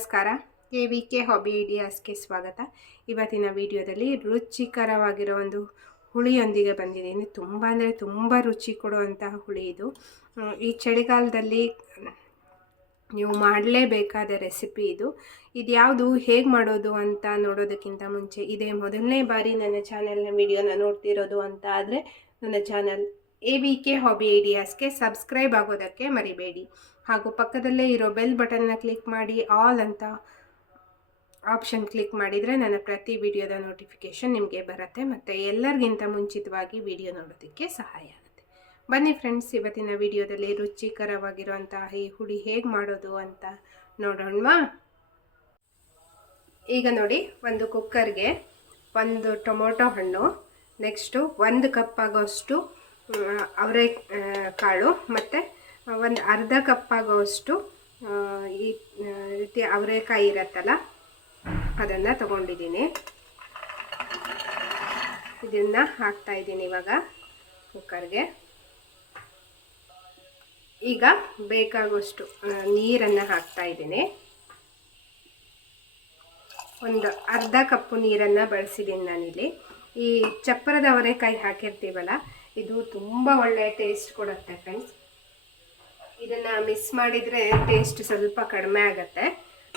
ನಮಸ್ಕಾರ. K V K hobby ಐಡಿಯಾಸ್ಗೆ ಸ್ವಾಗತ. ಇವತ್ತಿನ ವಿಡಿಯೋದಲ್ಲಿ ರುಚಿಕರವಾಗಿರೋ ಒಂದು ಹುಳಿಯೊಂದಿಗೆ ಬಂದಿದ್ದೀನಿ. ತುಂಬ ಅಂದರೆ ತುಂಬ ರುಚಿ ಕೊಡುವಂತಹ ಹುಳಿ ಇದು. ಈ ಚಳಿಗಾಲದಲ್ಲಿ ನೀವು ಮಾಡಲೇಬೇಕಾದ ರೆಸಿಪಿ ಇದು. ಇದು ಯಾವುದು, ಹೇಗೆ ಮಾಡೋದು ಅಂತ ನೋಡೋದಕ್ಕಿಂತ ಮುಂಚೆ ಇದೇ ಮೊದಲನೇ ಬಾರಿ ನನ್ನ ಚಾನೆಲ್ನ ವಿಡಿಯೋನ ನೋಡ್ತಿರೋದು ಅಂತ ಆದರೆ ನನ್ನ channel A V K hobby ಐಡಿಯಾಸ್ಗೆ subscribe ಆಗೋದಕ್ಕೆ ಮರಿಬೇಡಿ. ಹಾಗೂ ಪಕ್ಕದಲ್ಲೇ ಇರೋ ಬೆಲ್ ಬಟನ್ನ ಕ್ಲಿಕ್ ಮಾಡಿ ಆಲ್ ಅಂತ ಆಪ್ಷನ್ ಕ್ಲಿಕ್ ಮಾಡಿದರೆ ನನ್ನ ಪ್ರತಿ ವಿಡಿಯೋದ ನೋಟಿಫಿಕೇಷನ್ ನಿಮಗೆ ಬರುತ್ತೆ ಮತ್ತು ಎಲ್ಲರಿಗಿಂತ ಮುಂಚಿತವಾಗಿ ವಿಡಿಯೋ ನೋಡೋದಕ್ಕೆ ಸಹಾಯ ಆಗುತ್ತೆ. ಬನ್ನಿ ಫ್ರೆಂಡ್ಸ್ ಇವತ್ತಿನ ವಿಡಿಯೋದಲ್ಲಿ ರುಚಿಕರವಾಗಿರುವಂತಹ ಈ ಹುಳಿ ಹೇಗೆ ಮಾಡೋದು ಅಂತ ನೋಡೋಣವಾ? ಈಗ ನೋಡಿ, ಒಂದು ಕುಕ್ಕರ್ಗೆ ಒಂದು ಟೊಮೊಟೊ ಹಣ್ಣು ನೆಕ್ಸ್ಟು ಒಂದು ಕಪ್ ಆಗೋಷ್ಟು ಅವರೆ ಕಾಳು ಮತ್ತು ಒಂದು ಅರ್ಧ ಕಪ್ಪಾಗೋಷ್ಟು ಈ ರೀತಿ ಅವರೆಕಾಯಿ ಇರತ್ತಲ್ಲ, ಅದನ್ನು ತಗೊಂಡಿದ್ದೀನಿ. ಇದನ್ನು ಹಾಕ್ತಾ ಇದ್ದೀನಿ ಇವಾಗ ಕುಕ್ಕರ್ಗೆ. ಈಗ ಬೇಕಾಗುವಷ್ಟು ನೀರನ್ನು ಹಾಕ್ತಾ ಇದ್ದೀನಿ. ಒಂದು ಅರ್ಧ ಕಪ್ಪು ನೀರನ್ನು ಬಳಸಿದ್ದೀನಿ ನಾನಿಲ್ಲಿ. ಈ ಚಪ್ಪರದ ಅವರೆಕಾಯಿ ಹಾಕಿರ್ತೀವಲ್ಲ ಇದು ತುಂಬ ಒಳ್ಳೆಯ ಟೇಸ್ಟ್ ಕೊಡುತ್ತೆ ಫ್ರೆಂಡ್ಸ್ ಇದನ್ನು ಮಿಸ್ ಮಾಡಿದರೆ ಟೇಸ್ಟ್ ಸ್ವಲ್ಪ ಕಡಿಮೆ ಆಗುತ್ತೆ.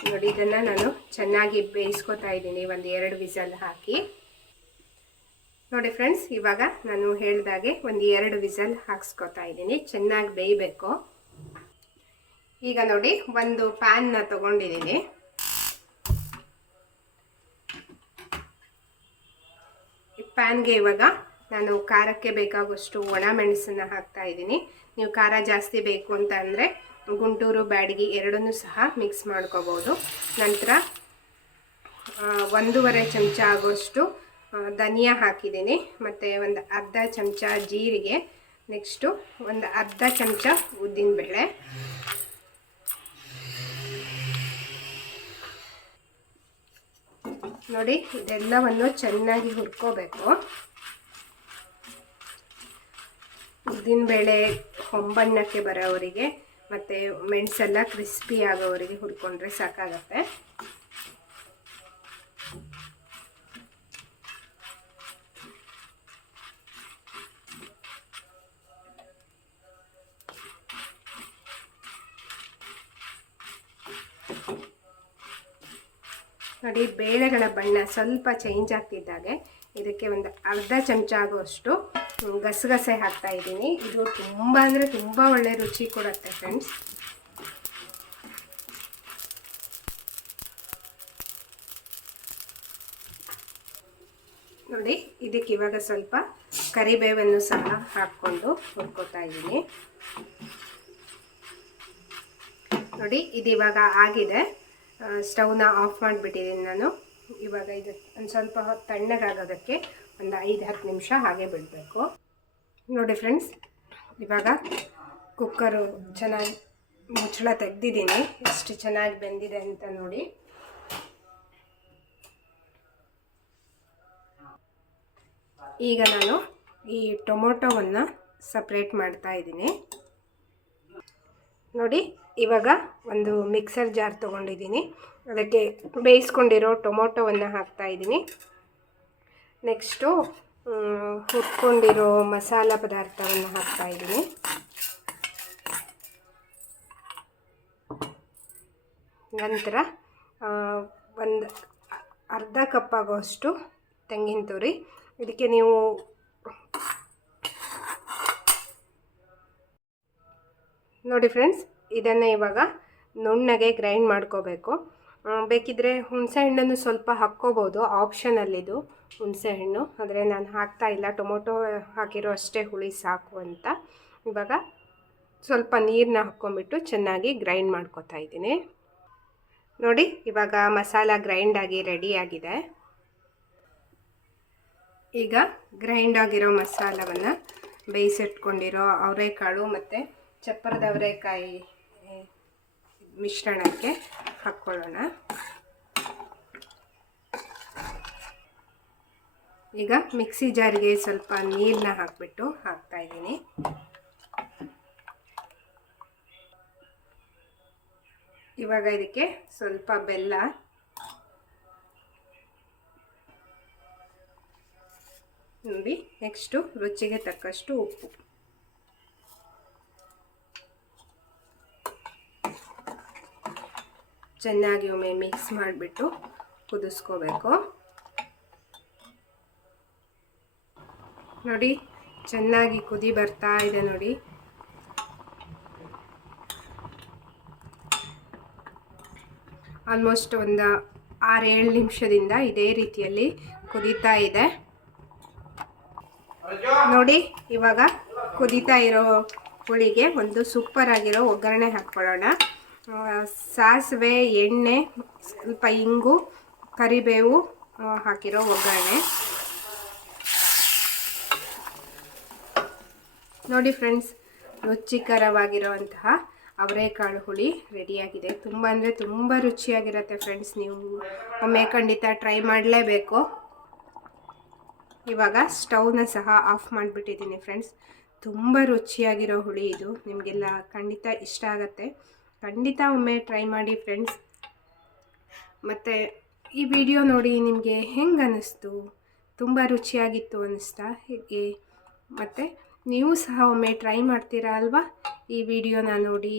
ನೋಡಿ, ಇದನ್ನು ನಾನು ಚೆನ್ನಾಗಿ ಬೇಯಿಸ್ಕೊತಾ ಇದ್ದೀನಿ. ಒಂದು ಎರಡು ವಿಸಲ್ ಹಾಕಿ. ನೋಡಿ ಫ್ರೆಂಡ್ಸ್ ಇವಾಗ ನಾನು ಹೇಳಿದಾಗೆ ಒಂದು ಎರಡು ವಿಸಲ್ ಹಾಕ್ಸ್ಕೊತಾ ಇದ್ದೀನಿ. ಚೆನ್ನಾಗಿ ಬೇಯಬೇಕು. ಈಗ ನೋಡಿ, ಒಂದು ಪ್ಯಾನ್ನ ತಗೊಂಡಿದ್ದೀನಿ. ಈ ಪ್ಯಾನ್ಗೆ ಇವಾಗ ನಾನು ಖಾರಕ್ಕೆ ಬೇಕಾಗುವಷ್ಟು ಒಣ ಮೆಣಸನ್ನು ಹಾಕ್ತಾ ಇದ್ದೀನಿ. ನೀವು ಖಾರ ಜಾಸ್ತಿ ಬೇಕು ಅಂತ ಅಂದರೆ ಗುಂಟೂರು ಬ್ಯಾಡಗಿ ಎರಡನ್ನೂ ಸಹ ಮಿಕ್ಸ್ ಮಾಡ್ಕೋಬೋದು. ನಂತರ ಒಂದೂವರೆ ಚಮಚ ಆಗುವಷ್ಟು ಆ, ಧನಿಯಾ ಹಾಕಿದ್ದೀನಿ. ಮತ್ತು ಒಂದು ಅರ್ಧ ಚಮಚ ಜೀರಿಗೆ ನೆಕ್ಸ್ಟು ಒಂದು ಅರ್ಧ ಚಮಚ ಉದ್ದಿನಬೇಳೆ ನೋಡಿ ಇದೆಲ್ಲವನ್ನು ಚೆನ್ನಾಗಿ ಹುರ್ಕೋಬೇಕು. ಉದ್ದಿನಬೇಳೆ ಹೊಂಬಣ್ಣಕ್ಕೆ ಬರೋವರಿಗೆ ಮತ್ತು ಮೆಣಸೆಲ್ಲ ಕ್ರಿಸ್ಪಿ ಆಗೋವರಿಗೆ ಹುರ್ಕೊಂಡ್ರೆ ಸಾಕಾಗತ್ತೆ. ನೋಡಿ, ಬೇಳೆಗಳ ಬಣ್ಣ ಸ್ವಲ್ಪ ಚೇಂಜ್ ಆಗ್ತಿದ್ದಾಗೆ. ಇದಕ್ಕೆ ಒಂದು ಅರ್ಧ ಚಮಚ ಆಗುವಷ್ಟು ಗಸಗಸೆ ಹಾಕ್ತಾ ಇದ್ದೀನಿ. ಇದು ತುಂಬ ಅಂದರೆ ತುಂಬ ಒಳ್ಳೆ ರುಚಿ ಕೊಡುತ್ತೆ ಫ್ರೆಂಡ್ಸ್ ನೋಡಿ, ಇದಕ್ಕೆ ಇವಾಗ ಸ್ವಲ್ಪ ಕರಿಬೇವನ್ನು ಸಹ ಹಾಕ್ಕೊಂಡು ಹುರ್ಕೋತಾ ಇದ್ದೀನಿ. ನೋಡಿ, ಇದು ಇವಾಗ ಆಗಿದೆ. ಸ್ಟವ್ನ ಆಫ್ ಮಾಡಿಬಿಟ್ಟಿದ್ದೀನಿ ನಾನು. ಇವಾಗ ಇದು ಒಂದು ಸ್ವಲ್ಪ ಹೊತ್ತು ತಣ್ಣಗಾಗೋದಕ್ಕೆ ಒಂದು ಐದು ಹತ್ತು ನಿಮಿಷ ಹಾಗೆ ಬಿಡಬೇಕು. ನೋಡಿ ಫ್ರೆಂಡ್ಸ್, ಇವಾಗ ಕುಕ್ಕರು ಚೆನ್ನಾಗಿ ಮುಚ್ಚಳ ತೆಗೆದಿದ್ದೀನಿ. ಎಷ್ಟು ಚೆನ್ನಾಗಿ ಬೆಂದಿದೆ ಅಂತ ನೋಡಿ. ಈಗ ನಾನು ಈ ಟೊಮೊಟೊವನ್ನು ಸಪ್ರೇಟ್ ಮಾಡ್ತಾ ಇದ್ದೀನಿ. ನೋಡಿ, ಇವಾಗ ಒಂದು ಮಿಕ್ಸರ್ ಜಾರ್ ತೊಗೊಂಡಿದ್ದೀನಿ. ಅದಕ್ಕೆ ಬೇಯಿಸ್ಕೊಂಡಿರೋ ಟೊಮೊಟೊವನ್ನು ಹಾಕ್ತಾ ಇದ್ದೀನಿ. ನೆಕ್ಸ್ಟು ಹುರ್ಕೊಂಡಿರೋ ಮಸಾಲ ಪದಾರ್ಥವನ್ನು ಹಾಕ್ತಾ ಇದ್ದೀನಿ. ನಂತರ ಒಂದು ಅರ್ಧ ಕಪ್ ಆಗೋಷ್ಟು ತೆಂಗಿನ ತುರಿ. ಇದಕ್ಕೆ ನೀವು ನೋಡಿ ಫ್ರೆಂಡ್ಸ್, ಇದನ್ನು ಇವಾಗ ನುಣ್ಣಗೆ ಗ್ರೈಂಡ್ ಮಾಡ್ಕೋಬೇಕು. ಬೇಕಿದ್ರೆ ಹುಣಸೆ ಹಣ್ಣನ್ನು ಸ್ವಲ್ಪ ಹಾಕ್ಕೋಬೋದು ಆಪ್ಷನಲ್ಲಿದು ಹುಣಸೆ ಹಣ್ಣು. ಆದರೆ ನಾನು ಹಾಕ್ತಾ ಇಲ್ಲ, ಟೊಮೊಟೊ ಹಾಕಿರೋ ಅಷ್ಟೇ ಹುಳಿ ಸಾಕು ಅಂತ. ಇವಾಗ ಸ್ವಲ್ಪ ನೀರನ್ನ ಹಾಕ್ಕೊಂಬಿಟ್ಟು ಚೆನ್ನಾಗಿ ಗ್ರೈಂಡ್ ಮಾಡ್ಕೊತಾ ಇದ್ದೀನಿ. ನೋಡಿ, ಇವಾಗ ಮಸಾಲ ಗ್ರೈಂಡ್ ಆಗಿ ರೆಡಿ ಆಗಿದೆ. ಈಗ ಗ್ರೈಂಡ್ ಆಗಿರೋ ಮಸಾಲವನ್ನು ಬೇಯಿಸಿಟ್ಕೊಂಡಿರೋ ಅವರೆಕಾಳು ಮತ್ತು ಚಪ್ಪರದ ಅವರೆಕಾಯಿ ಮಿಶ್ರಣಕ್ಕೆ ಹಾಕ್ಕೊಳ್ಳೋಣ ಈಗ ಮಿಕ್ಸಿ ಜಾರಿಗೆ ಸ್ವಲ್ಪ ನೀರನ್ನ ಹಾಕ್ಬಿಟ್ಟು ಹಾಕ್ತಾ ಇದ್ದೀನಿ. ಇವಾಗ ಇದಕ್ಕೆ ಸ್ವಲ್ಪ ಬೆಲ್ಲ. ನೋಡಿ, ನೆಕ್ಸ್ಟು ರುಚಿಗೆ ತಕ್ಕಷ್ಟು ಉಪ್ಪು. ಚೆನ್ನಾಗಿ ಒಮ್ಮೆ ಮಿಕ್ಸ್ ಮಾಡಿಬಿಟ್ಟು ಕುದಿಸ್ಕೋಬೇಕು. ನೋಡಿ, ಚೆನ್ನಾಗಿ ಕುದಿ ಬರ್ತಾ ಇದೆ ನೋಡಿ. ಆಲ್ಮೋಸ್ಟ್ ಒಂದು ಆರೇಳು ನಿಮಿಷದಿಂದ ಇದೇ ರೀತಿಯಲ್ಲಿ ಕುದೀತಾ ಇದೆ. ನೋಡಿ, ಇವಾಗ ಕುದೀತಾ ಇರೋ ಹುಳಿಗೆ ಒಂದು ಸೂಪರ್ ಆಗಿರೋ ಒಗ್ಗರಣೆ ಹಾಕ್ಕೊಳ್ಳೋಣ. ಸಾಸಿವೆ, ಎಣ್ಣೆ, ಸ್ವಲ್ಪ ಇಂಗು, ಕರಿಬೇವು ಹಾಕಿರೋ ಒಗ್ಗರಣೆ. ನೋಡಿ ಫ್ರೆಂಡ್ಸ್, ರುಚಿಕರವಾಗಿರುವಂತಹ ಅವರೆಕಾಳು ಹುಳಿ ರೆಡಿಯಾಗಿದೆ. ತುಂಬ ಅಂದರೆ ತುಂಬ ರುಚಿಯಾಗಿರುತ್ತೆ ಫ್ರೆಂಡ್ಸ್, ನೀವು ಒಮ್ಮೆ ಖಂಡಿತ ಟ್ರೈ ಮಾಡಲೇಬೇಕು. ಇವಾಗ ಸ್ಟವ್ನ ಸಹ ಆಫ್ ಮಾಡಿಬಿಟ್ಟಿದ್ದೀನಿ ಫ್ರೆಂಡ್ಸ್. ತುಂಬ ರುಚಿಯಾಗಿರೋ ಹುಳಿ ಇದು. ನಿಮಗೆಲ್ಲ ಖಂಡಿತ ಇಷ್ಟ ಆಗುತ್ತೆ. ಖಂಡಿತ ಒಮ್ಮೆ ಟ್ರೈ ಮಾಡಿ ಫ್ರೆಂಡ್ಸ್ ಮತ್ತು ಈ ವಿಡಿಯೋ ನೋಡಿ ನಿಮಗೆ ಹೆಂಗೆ ಅನ್ನಿಸ್ತು ತುಂಬ ರುಚಿಯಾಗಿತ್ತು ಅನ್ನಿಸ್ತಾ ಹೇಗೆ? ಮತ್ತು ನೀವು ಸಹ ಒಮ್ಮೆ ಟ್ರೈ ಮಾಡ್ತೀರಾ ಅಲ್ವಾ? ಈ ವಿಡಿಯೋನ ನೋಡಿ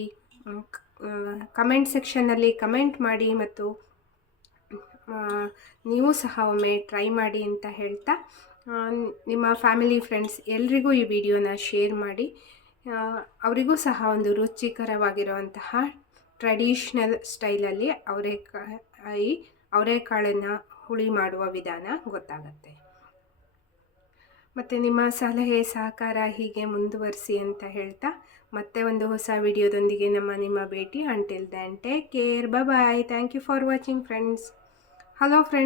ಕಮೆಂಟ್ ಸೆಕ್ಷನ್ನಲ್ಲಿ ಕಮೆಂಟ್ ಮಾಡಿ ಮತ್ತು ನೀವು ಸಹ ಒಮ್ಮೆ ಟ್ರೈ ಮಾಡಿ ಅಂತ ಹೇಳ್ತಾ ನಿಮ್ಮ ಫ್ಯಾಮಿಲಿ ಫ್ರೆಂಡ್ಸ್ ಎಲ್ರಿಗೂ ಈ ವಿಡಿಯೋನ ಶೇರ್ ಮಾಡಿ. ಅವರಿಗೂ ಸಹ ಒಂದು ರುಚಿಕರವಾಗಿರುವಂತಹ ಟ್ರೆಡಿಷ್ನಲ್ ಸ್ಟೈಲಲ್ಲಿ ಅವರೆಕಾಯಿ ಅವರೆಕಾಳನ್ನು ಹುಳಿ ಮಾಡುವ ವಿಧಾನ ಗೊತ್ತಾಗುತ್ತೆ. ಮತ್ತು ನಿಮ್ಮ ಸಲಹೆ, ಸಹಕಾರ ಹೀಗೆ ಮುಂದುವರಿಸಿ ಅಂತ ಹೇಳ್ತಾ ಮತ್ತೆ ಒಂದು ಹೊಸ ವಿಡಿಯೋದೊಂದಿಗೆ ನಮ್ಮ ನಿಮ್ಮ ಭೇಟಿ. Until then take care bye thank you for watching friends hello friends